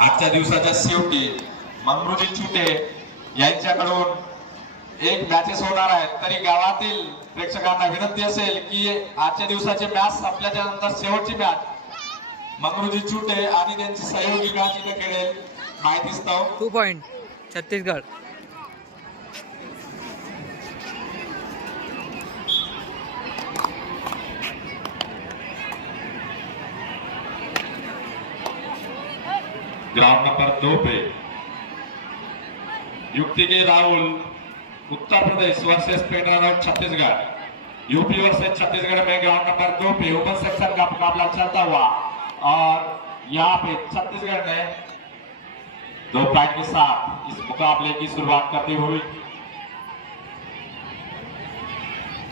आजच्या दिवसाच्या शेवटी मंगरुजी चुटे यांच्याकडून एक मॅचेस होणार आहेत. तरी गावातील प्रेक्षकांना विनंती असेल की आजच्या दिवसाचे मॅच आपल्याच्या नंतर शेवटची मॅच मंगरुजी चुटे आणि त्यांची सहयोगी मॅच इथे खेळेल. माहिती स्तव 2 पॉइंट छत्तीसगड. ग्राउंड नंबर 2 पे युक्ति के Rahul Uttar Pradesh versus Pendra Chhattisgarh. UP versus Chhattisgarh में ग्राउंड नंबर 2 पे ओपन सेक्शन का मुकाबला चलता हुआ और यहाँ पे छत्तीसगढ़ ने 2 पॉइंट के साथ इस मुकाबले की शुरुआत करती हुई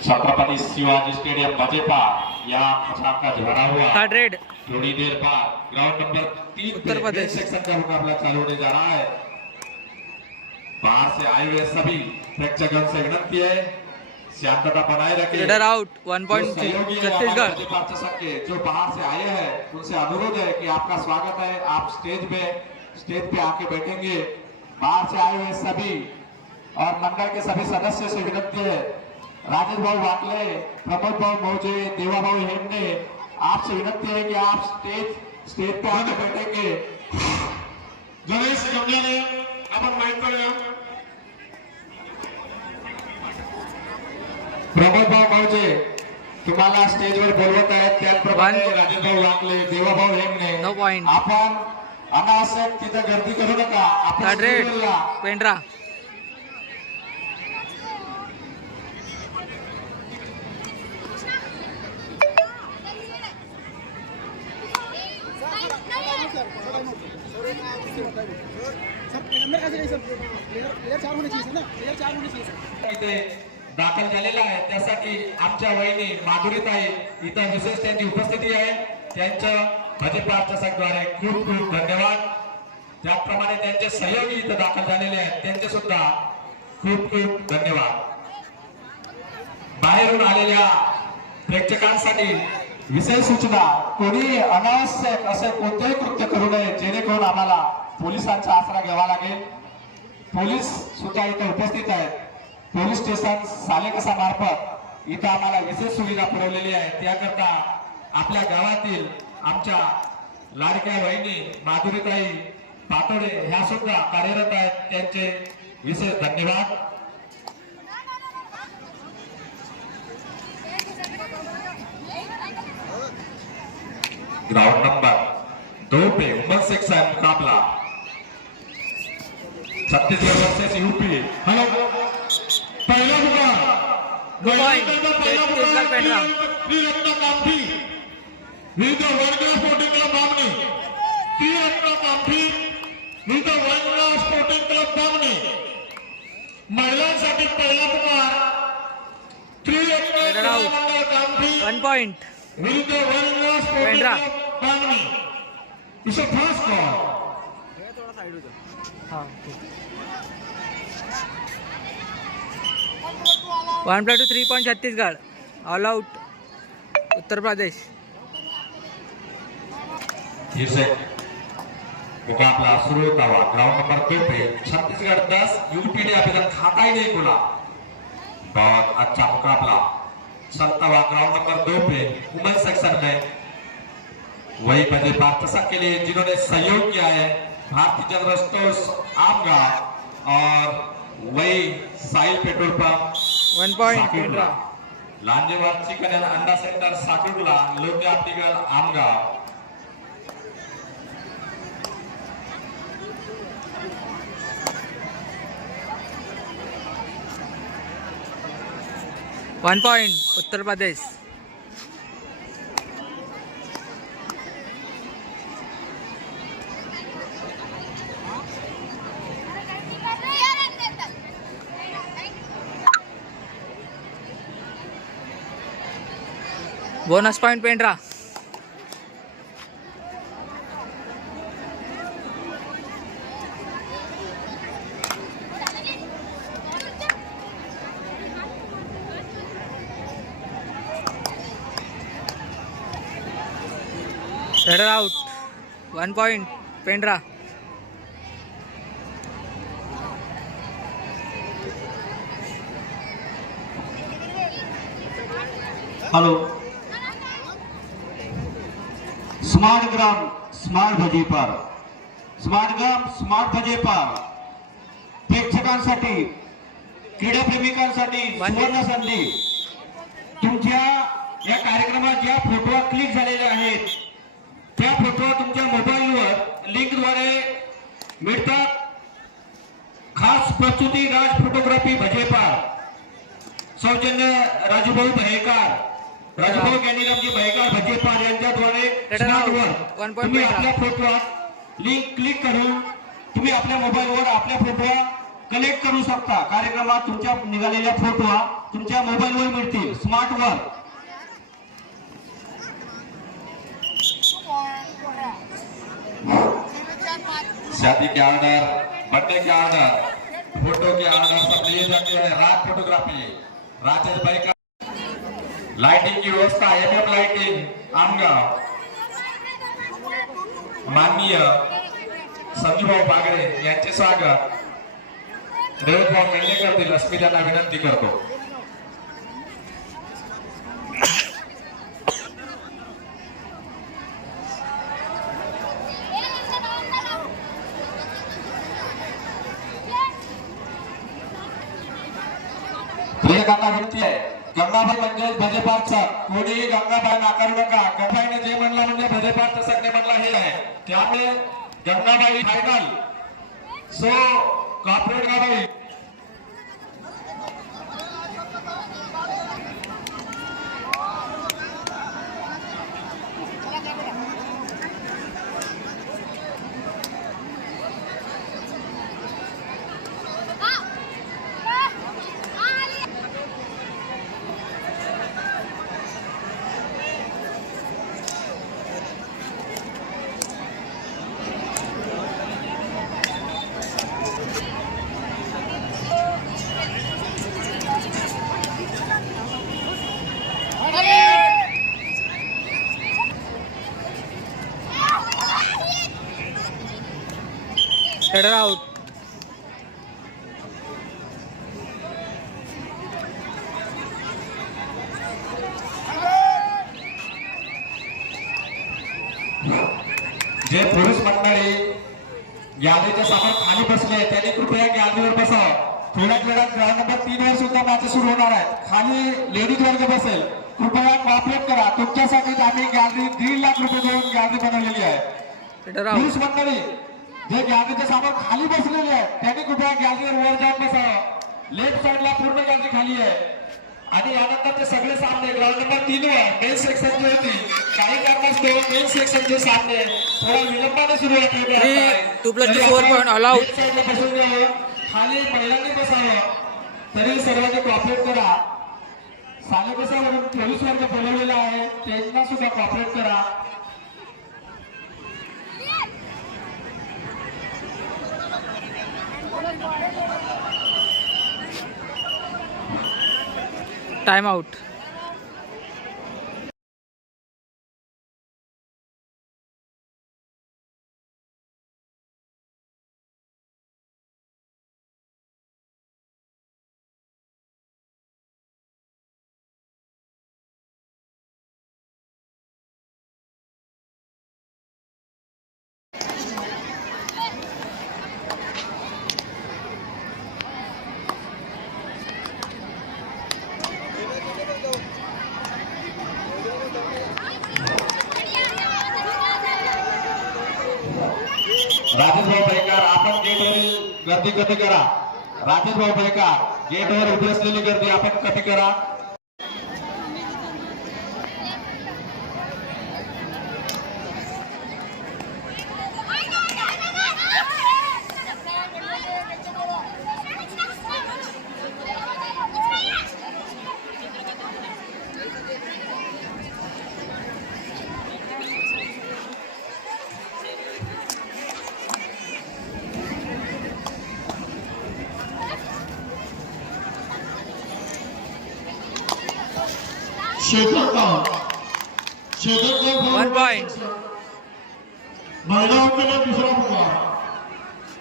छत्रपति शिवाजी स्टेडियम बजेपा यहाँ पटाखा झड़ा हुआ रेड थोड़ी देर बाद ground number 3 Uttar Pradesh section का मुकाबला चालू होने जा रहा है। बाहर से आए हुए सभी प्रेक्षकों से विनती है शांतता बनाए रखें। Leader out 1 point Chhattisgarh. जो बाहर से आए हैं उनसे अनुरोध है कि आपका स्वागत है, आप स्टेज पे आके बैठेंगे। बाहर से आए हुए सभी और मंडल के सभी सदस्य से विनती है, राजेश भाऊ वाकले, प्रमोद भाऊ मौजे, देवा भाऊ हेमने, आपसे विनती है कि आप स्टेज पे आके बैठेंगे। गणेश गमल्याने आपण माहित करूया प्रमोद भाऊ मौजे तुम्हाला स्टेजवर बोलवत आहेत. त्याचप्रमाणे राजेश भाऊ वाकले, देवा भाऊ हेमने 9 पॉइंट आपण अनावश्यक तिथे गर्दी करू नका. आपण रेड पेंड्रा इथे दाखल झालेला आहे. त्यासाठी आमच्या वहिनी माधुरीताई इथं विशेष त्यांची उपस्थिती आहे. त्यांचं भाजपा प्रशासनाद्वारे खूप खूप धन्यवाद. त्याप्रमाणे त्यांचे सहयोगी इथं दाखल झालेले आहेत, त्यांचे सुद्धा खूप खूप धन्यवाद. बाहेरून आलेल्या प्रेक्षकांसाठी विशेष सूचना, कोणी अनावश्यक असे कोणतेही कृत्य करू नये जेणेकरून आम्हाला पोलिसांचा आसरा घ्यावा लागेल. पोलीस सुद्धा इथे उपस्थित आहेत. पोलीस स्टेशन सालेकसा मार्फत इथं आम्हाला विशेष सुविधा पुरवलेली आहे. त्याकरता आपल्या गावातील आमच्या लाडक्या वहिनी माधुरीताई पातोडे ह्या सुद्धा कार्यरत आहेत, त्यांचे विशेष धन्यवाद. ग्राउंड नंबर 2 पे वुमेन सेक्शन मुकाबला छत्तीसगढ़ वर्सेस यूपी। हेलो पहला मुकाबला छत्तीसगढ़ पेंड्रा त्रिरत्न कांठी विद वर्गला स्पोर्टिंग क्लब बामणी, त्रिरत्न कांठी विद वर्गला स्पोर्टिंग क्लब बामणी। महिलांसाठी पहिला मुकाबला त्रिरत्न कांठी 1 पॉइंट विद वर्गला स्पोर्टिंग पेंड्रा क्लब बामणी। इसे फर्स्ट कॉल थोड़ा साइड हो जाओ. हाँ 1+2 3 point Chhattisgarh. All out Uttar Pradesh. फिर से मुकाबला शुरू होता हुआ ग्राउंड नंबर 2 पे छत्तीसगढ़ 10 यूपी ने अभी तक खाता ही नहीं खुला. बहुत अच्छा मुकाबला चलता हुआ ग्राउंड नंबर 2 पे वुमेन सेक्शन में वही भाजपा प्रशासन के लिए जिन्होंने सहयोग किया है भारतीय जनता स्टोर्स आमगांव और वही Sahil petrol pump 1 point Pendra. Lanjewar chicken and अंडा centre Sakurla Lote optical Amgaon. 1 point Uttar Pradesh. Bonus point Pendra. Header out. 1 point. Pendra. Hello. Smart ग्राम स्मार्ट भजीपार, स्मार्ट ग्राम स्मार्ट भजीपार प्रेक्षकांसाठी, क्रीडाप्रेमिकांसाठी सुवर्ण संधी. तुमच्या या कार्यक्रमात ज्या फोटोवर क्लिक झालेले आहेत त्या फोटो तुमच्या मोबाईलवर लिंकद्वारे मिळतात. खास प्रस्तुती राज फोटोग्राफी भजेपार, सौजन्य राजूभाऊ भयेकर, राजूभाऊ ज्ञानीरामजी भयेकर भजेपार यांच्याद्वारे स्मार्टवर तुम्ही आपल्या फोटोवर लिंक क्लिक करून तुम्ही आपल्या मोबाईलवर आपल्या फोटो कनेक्ट करू शकता. कार्यक्रमात तुमच्या निघालेल्या फोटो तुमच्या मोबाईलवर मिळतील स्मार्टवर. शादी के ऑर्डर, बर्थडे के ऑर्डर, फोटो के ऑर्डर सब लिए जाते हैं. राज फोटोग्राफी, राजेश भाई का लाइटिंग की व्यवस्था, एमएम लाइटिंग आमगाव, माननीय संजूभाऊ बागडे यांचे स्वागत रेवतभाऊ मेंढे करतील असं मी त्यांना विनंती करतो. गंगा विनंती आहे, गंगाबाई म्हणजे भजेपारचा कोणीही गंगाबाई नाकारू नका. गंगाबाईने जे म्हणला म्हणजे भजेपारचं सगळे म्हणला हे आहे, त्यामुळे गंगाबाई फायनल. सो कॉर्पोरेट गाबाई हेडर आउट. जे पुरुष मंडळी गॅलरीच्या समोर खाली बसले त्यांनी कृपया गॅलरीवर बसावं. थोड्याच वेळात ग्राउंड नंबर 3 वर सुद्धा मॅच सुरू होणार आहेत. खाली लेडीज वर्ग बसेल, कृपया कॉपरेट करा. तुमच्यासाठी आम्ही गॅलरी 1.5 लाख रुपये देऊन गॅलरी बनवलेली आहे. पुरुष मंडळी जे गॅलरीच्या समोर खाली बसलेले आहेत त्यांनी कृपया गॅलरीवर वर जाऊन बसावं. लेफ्ट साइडला पूर्ण गॅलरी खाली आहे. आणि यानंतरचे सगळे सामने ग्राउंड नंबर 3 वर मेन सेक्शन जे होती काही कारणास्तव मेन सेक्शनचे सामने थोडा विलंबाने सुरू होते. 2+4 पॉईंट ऑल आउट. बसून घ्यावं, खाली महिलांनी बसावं. तरी सर्वांनी कॉपरेट करा. सालेकसावरून पोलीस वर्ग बोलवलेला आहे, त्यांना सुद्धा कॉपरेट करा. Time out. राजेश भाऊ भयेकर, आपण गेटवरील गर्दी कमी करा. राजेश भाऊ भयेकर, गेटवर उभी असलेली गर्दी आपण कमी करा. One point. महिलाओं के लिए दूसरा मुकाबला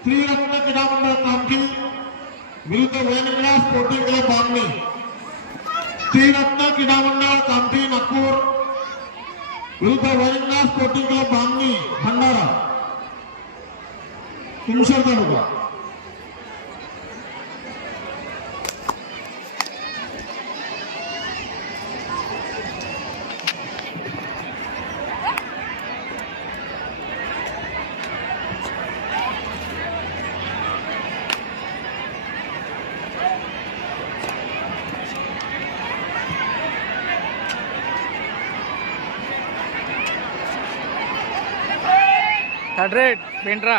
त्रिरत्न क्रीडा मंडल नामकी विरुद्ध वेनगला स्पोर्टिंग क्लब बामणी. त्रिरत्न क्रीडा मंडळ कामठी नागपूर विरुद्ध Vairnath sporting club Bamni Bhandara Tumsar taluka. Third raid Pendra.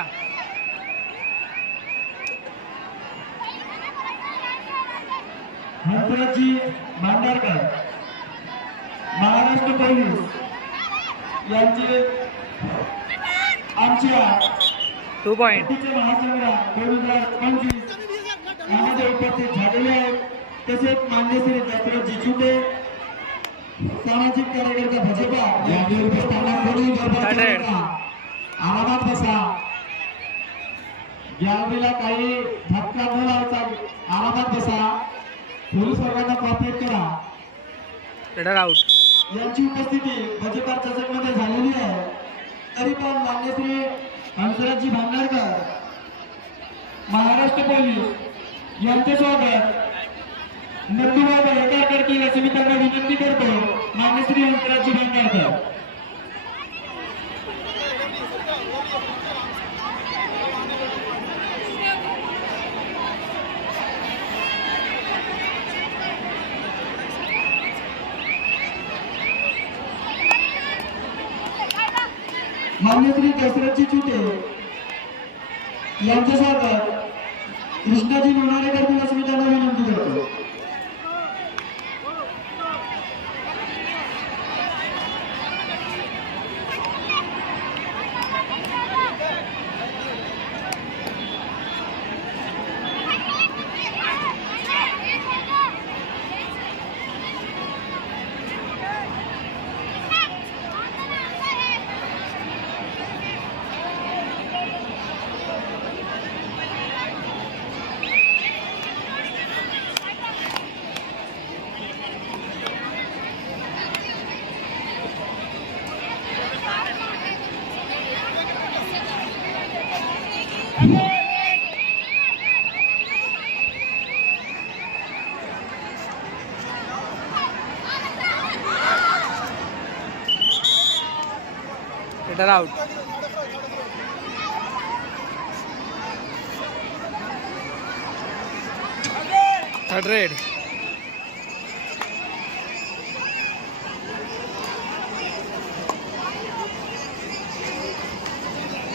हंसराजी भांडारकर महाराष्ट्र पोलीस यांचे आमच्या 2 पॉइंट. कुस्तीचे महासंग्राम 2025 यामध्ये उपस्थित झालेले आहेत. तसेच मान्य श्री दत्तराज जिचुटे सामाजिक कार्यकर्ता भाजपा यावेळी उपस्थित कोणी Third. आरामात बसा. यावेळेला काही धक्का न लावता आरामात बसा. पोलीस वर्गांना कॉपरेट करा. Raider out. यांची उपस्थिती भाजपा चषकमध्ये झालेली आहे. तरी पण मान्य श्री हंसराजी भांडारकर महाराष्ट्र पोलीस यांचे स्वागत नंदुबाई बळेकर करतील असे मी त्यांना विनंती करतो. मान्य श्री हंसराजी भांडारकर. मान्य श्री दशरथजी चुटे यांचे स्वागत कृष्णाजी लोणारे करतील असे मी त्यांना विनंती करतो. Raider out. Third red.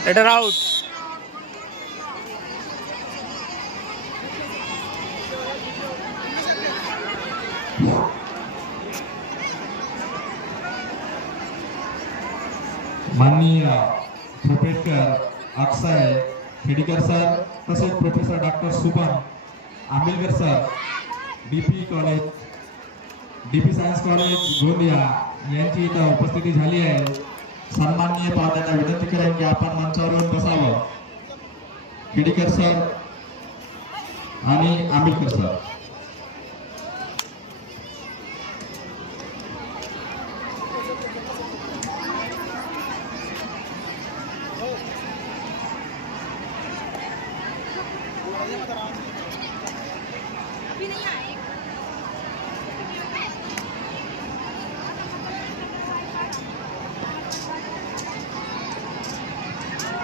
Raider out. माननीय प्रोफेसर अक्षय खेडीकर सर तसेच professor doctor Suman Ambedkar sir DP college DP science college Gondia यांची इथं उपस्थिती झाली आहे. सन्माननीय पाहुण्यांना विनंती करेन की आपण मंचावर येऊन बसावं. खेडीकर सर आणि आंबेडकर सर.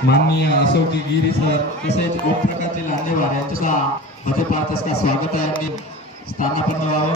माननीय अशोक गिरी सर तसेच ओमप्रकाशजी लांडेवार यांच्या भाजपा का स्वागत आहे. स्थानापन्न व्हावं.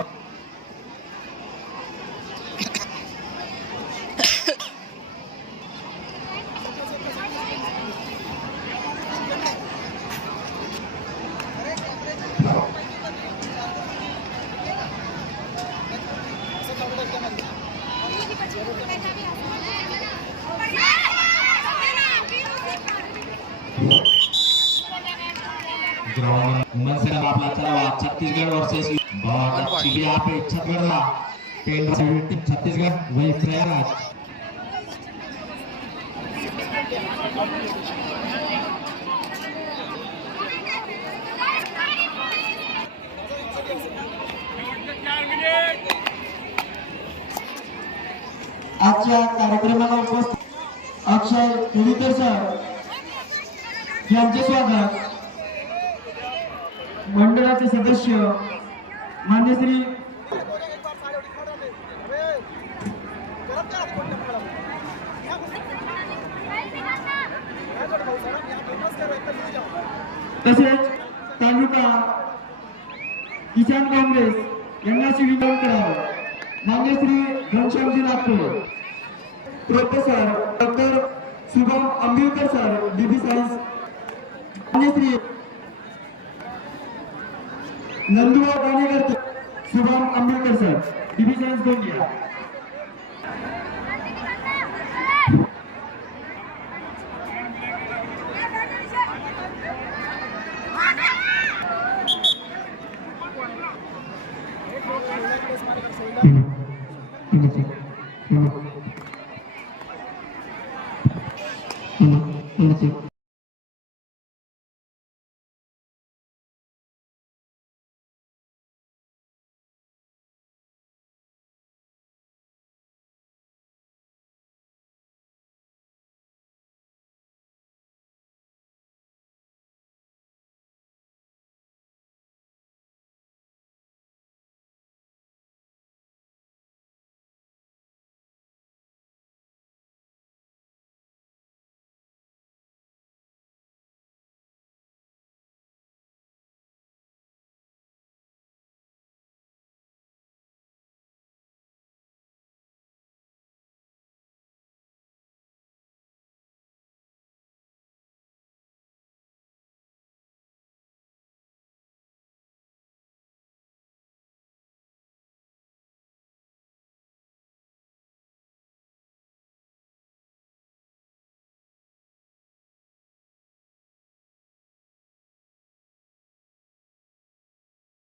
ग्राउंड मनसेना आपला चलावा छत्तीसगढ़ वर्सेस बहुत अच्छी यहाँ पे छत्तीसगढ़ वही प्रयागराज. आजच्या कार्यक्रमाला उपस्थित अक्षय केळीकर सर यांचे स्वागत. मंडळाचे सदस्य मान्य श्री तसेच तालुका किसान काँग्रेस यांना शिवीगाळ करावं. मान्य Shri Ghanshyamji Nagpur, professor doctor Shubham Ambedkar sir DB science, मान्य Shri Nandua Ganekar Shubham Ambedkar sir DB science Gondia.